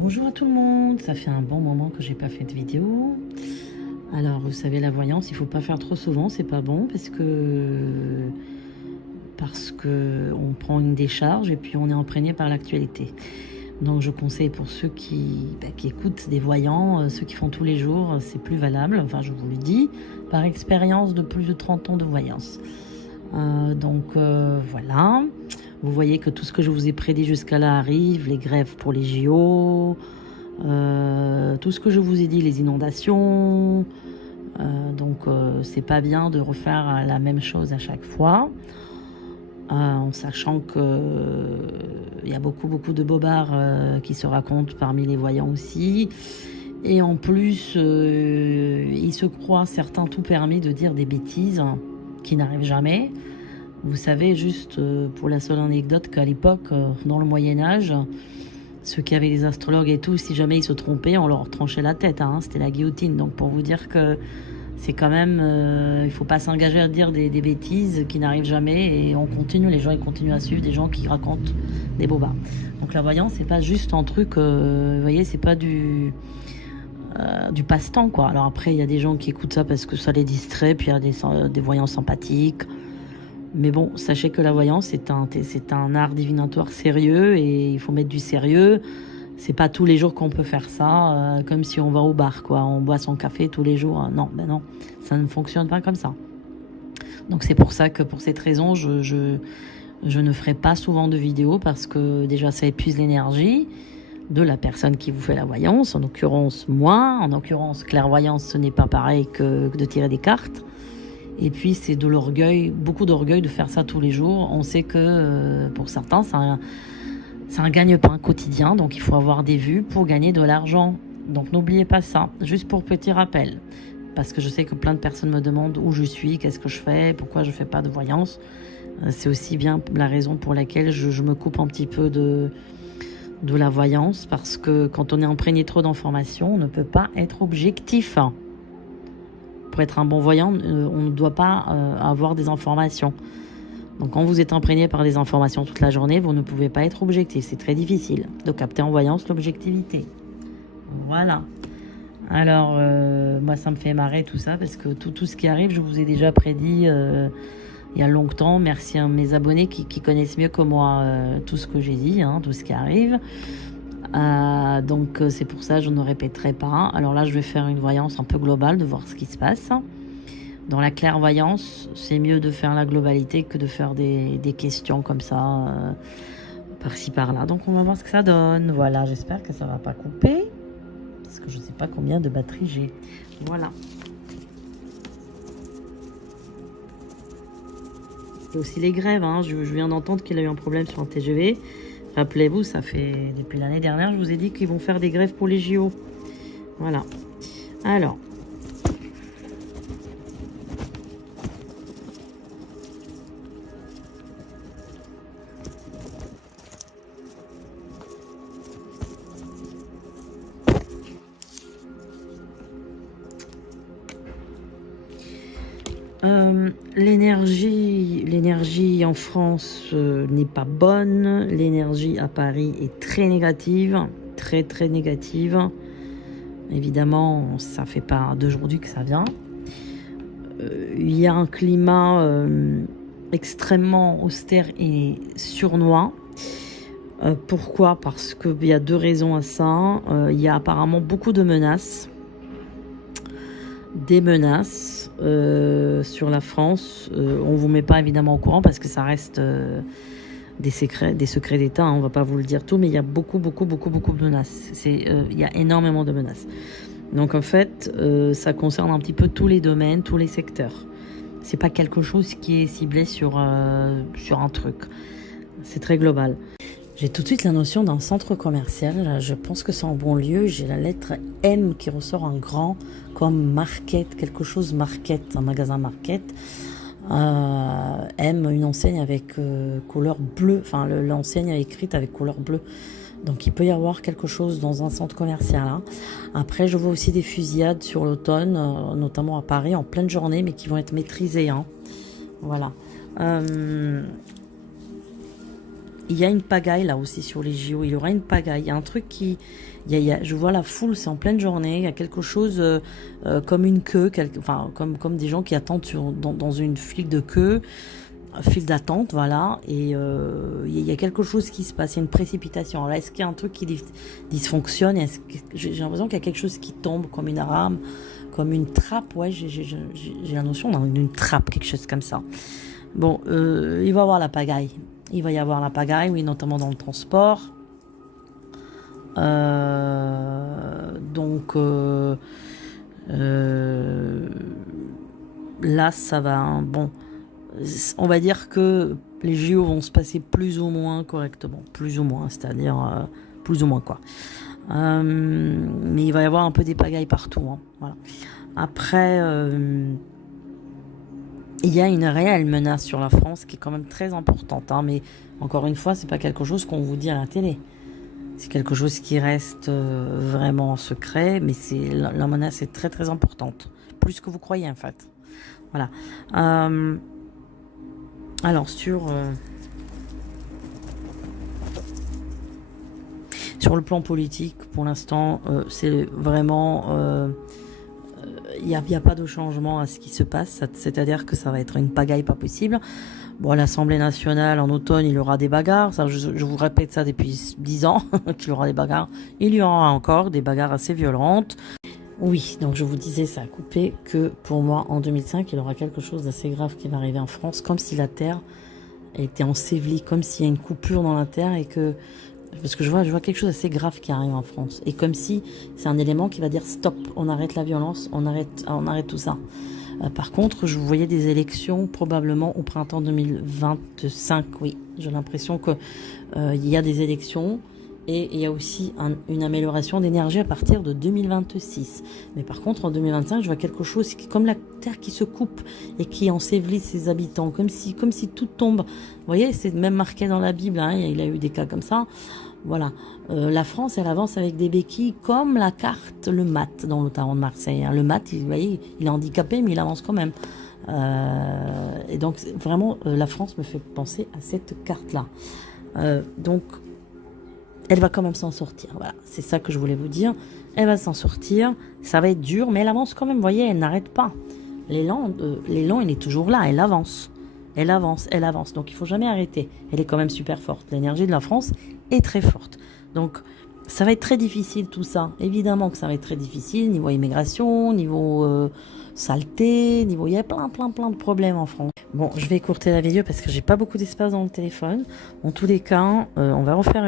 Bonjour à tout le monde, ça fait un bon moment que j'ai pas fait de vidéo. Alors vous savez, la voyance, il faut pas faire trop souvent, c'est pas bon parce que on prend une décharge et puis on est imprégné par l'actualité. Donc je conseille pour ceux qui écoutent des voyants, ceux qui font tous les jours, c'est plus valable, enfin je vous le dis, par expérience de plus de 30 ans de voyance. Voilà, vous voyez que tout ce que je vous ai prédit jusqu'à là arrive, les grèves pour les JO, tout ce que je vous ai dit, les inondations, c'est pas bien de refaire la même chose à chaque fois, en sachant que il y a beaucoup de bobards qui se racontent parmi les voyants aussi, et en plus ils se croient certains tout permis de dire des bêtises qui n'arrivent jamais. Vous savez, juste pour la seule anecdote, qu'à l'époque, dans le Moyen-Âge, ceux qui avaient des astrologues et tout, si jamais ils se trompaient, on leur tranchait la tête, hein, c'était la guillotine. Donc pour vous dire que c'est quand même, il faut pas s'engager à dire des bêtises qui n'arrivent jamais, et on continue, les gens ils continuent à suivre des gens qui racontent des bobards. Donc la voyance, c'est pas juste un truc, vous voyez, c'est pas du passe-temps, quoi. Alors après, il y a des gens qui écoutent ça parce que ça les distrait, puis il y a des voyants sympathiques. Mais bon, sachez que la voyance, c'est un art divinatoire sérieux, et il faut mettre du sérieux. C'est pas tous les jours qu'on peut faire ça, comme si on va au bar, quoi. On boit son café tous les jours. Non, ça ne fonctionne pas comme ça. Donc c'est pour ça que, pour cette raison, je ne ferai pas souvent de vidéos, parce que déjà ça épuise l'énergie de la personne qui vous fait la voyance, en l'occurrence moi. En l'occurrence, clairvoyance, ce n'est pas pareil que de tirer des cartes. Et puis c'est de l'orgueil, beaucoup d'orgueil de faire ça tous les jours. On sait que pour certains, c'est un gagne-pain quotidien, donc il faut avoir des vues pour gagner de l'argent. Donc n'oubliez pas ça, juste pour petit rappel. Parce que je sais que plein de personnes me demandent où je suis, qu'est-ce que je fais, pourquoi je ne fais pas de voyance. C'est aussi bien la raison pour laquelle je me coupe un petit peu de la voyance, parce que quand on est imprégné trop d'informations, on ne peut pas être objectif. Pour être un bon voyant, on ne doit pas avoir des informations. Donc quand vous êtes imprégné par des informations toute la journée, vous ne pouvez pas être objectif. C'est très difficile de capter en voyance l'objectivité. Voilà. Alors, moi, ça me fait marrer tout ça, parce que tout ce qui arrive, je vous ai déjà prédit il y a longtemps. Merci à mes abonnés qui connaissent mieux que moi tout ce que j'ai dit, hein, tout ce qui arrive. C'est pour ça que je ne répéterai pas. Alors là, je vais faire une voyance un peu globale, de voir ce qui se passe. Dans la clairvoyance, c'est mieux de faire la globalité que de faire des questions comme ça, par-ci par-là. Donc on va voir ce que ça donne. Voilà, j'espère que ça va pas couper, parce que je sais pas combien de batterie j'ai. Voilà. Il y a aussi les grèves, hein. Je viens d'entendre qu'il a eu un problème sur un TGV. Rappelez-vous, ça fait depuis l'année dernière, je vous ai dit qu'ils vont faire des grèves pour les JO. Voilà. Alors. L'énergie en France n'est pas bonne. L'énergie à Paris est très négative, très négative. Évidemment, ça fait pas d'aujourd'hui que ça vient. Il y a un climat extrêmement austère et sournois. Pourquoi? Parce qu'il y a deux raisons à ça. Il y a apparemment beaucoup de menaces. Des menaces sur la France. On vous met pas évidemment au courant, parce que ça reste des secrets d'État, hein, on va pas vous le dire tout, mais il y a beaucoup de menaces. Il y a énormément de menaces. Donc en fait, ça concerne un petit peu tous les domaines, tous les secteurs. C'est pas quelque chose qui est ciblé sur un truc. C'est très global. J'ai tout de suite la notion d'un centre commercial. Je pense que c'est en bon lieu. J'ai la lettre M qui ressort en grand, comme market, quelque chose market, un magasin market. M, une enseigne avec couleur bleue, enfin l'enseigne est écrite avec couleur bleue. Donc il peut y avoir quelque chose dans un centre commercial, hein. Après, je vois aussi des fusillades sur l'automne, notamment à Paris, en pleine journée, mais qui vont être maîtrisées, hein. Voilà. il y a une pagaille là aussi sur les JO. Il y aura une pagaille. Il y a un truc qui... je vois la foule, c'est en pleine journée. Il y a quelque chose comme une queue, enfin comme des gens qui attendent dans une file de queue, file d'attente, voilà. Et il y a quelque chose qui se passe. Il y a une précipitation. Alors est-ce qu'il y a un truc qui dysfonctionne? J'ai l'impression qu'il y a quelque chose qui tombe comme une rame, comme une trappe. Ouais, j'ai la notion d'une trappe, quelque chose comme ça. Bon, il va y avoir la pagaille. Il va y avoir la pagaille, oui, notamment dans le transport. Donc, là, ça va... Hein, bon, on va dire que les JO vont se passer plus ou moins correctement. Plus ou moins, c'est-à-dire plus ou moins quoi. Mais il va y avoir un peu des pagailles partout. Hein, voilà. Après... il y a une réelle menace sur la France qui est quand même très importante, hein, mais encore une fois, c'est pas quelque chose qu'on vous dit à la télé. C'est quelque chose qui reste vraiment secret, mais la menace est très très importante, plus que vous croyez en fait. Voilà. Alors sur le plan politique, pour l'instant, c'est vraiment il n'y a pas de changement à ce qui se passe, c'est-à-dire que ça va être une pagaille pas possible. Bon, à l'Assemblée nationale, en automne, il y aura des bagarres. Ça, je vous répète ça depuis 10 ans, qu'il y aura des bagarres. Il y aura encore des bagarres assez violentes. Oui, donc je vous disais, ça a coupé, que pour moi, en 2005, il y aura quelque chose d'assez grave qui va arriver en France, comme si la Terre était ensevelie, comme s'il y a une coupure dans la Terre et que... Parce que je vois quelque chose d'assez grave qui arrive en France. Et comme si c'est un élément qui va dire stop, on arrête la violence, on arrête tout ça. Par contre, je voyais des élections probablement au printemps 2025. Oui, j'ai l'impression que il y a des élections et il y a aussi une amélioration d'énergie à partir de 2026. Mais par contre, en 2025, je vois quelque chose comme la terre qui se coupe et qui ensevelit ses habitants, comme si tout tombe. Vous voyez, c'est même marqué dans la Bible. Hein, il a eu des cas comme ça. Voilà, la France, elle avance avec des béquilles comme la carte, le mat dans le tarot de Marseille. Hein. Le mat, vous voyez, il est handicapé, mais il avance quand même. Et donc, vraiment, la France me fait penser à cette carte-là. Donc, elle va quand même s'en sortir. Voilà, c'est ça que je voulais vous dire. Elle va s'en sortir. Ça va être dur, mais elle avance quand même. Vous voyez, elle n'arrête pas. L'élan, il est toujours là. Elle avance. Elle avance, elle avance. Donc, il faut jamais arrêter. Elle est quand même super forte. L'énergie de la France est très forte. Donc, ça va être très difficile tout ça. Évidemment que ça va être très difficile. Niveau immigration, niveau saleté, niveau... Il y a plein de problèmes en France. Bon, je vais écourter la vidéo parce que j'ai pas beaucoup d'espace dans le téléphone. En tous les cas, on va refaire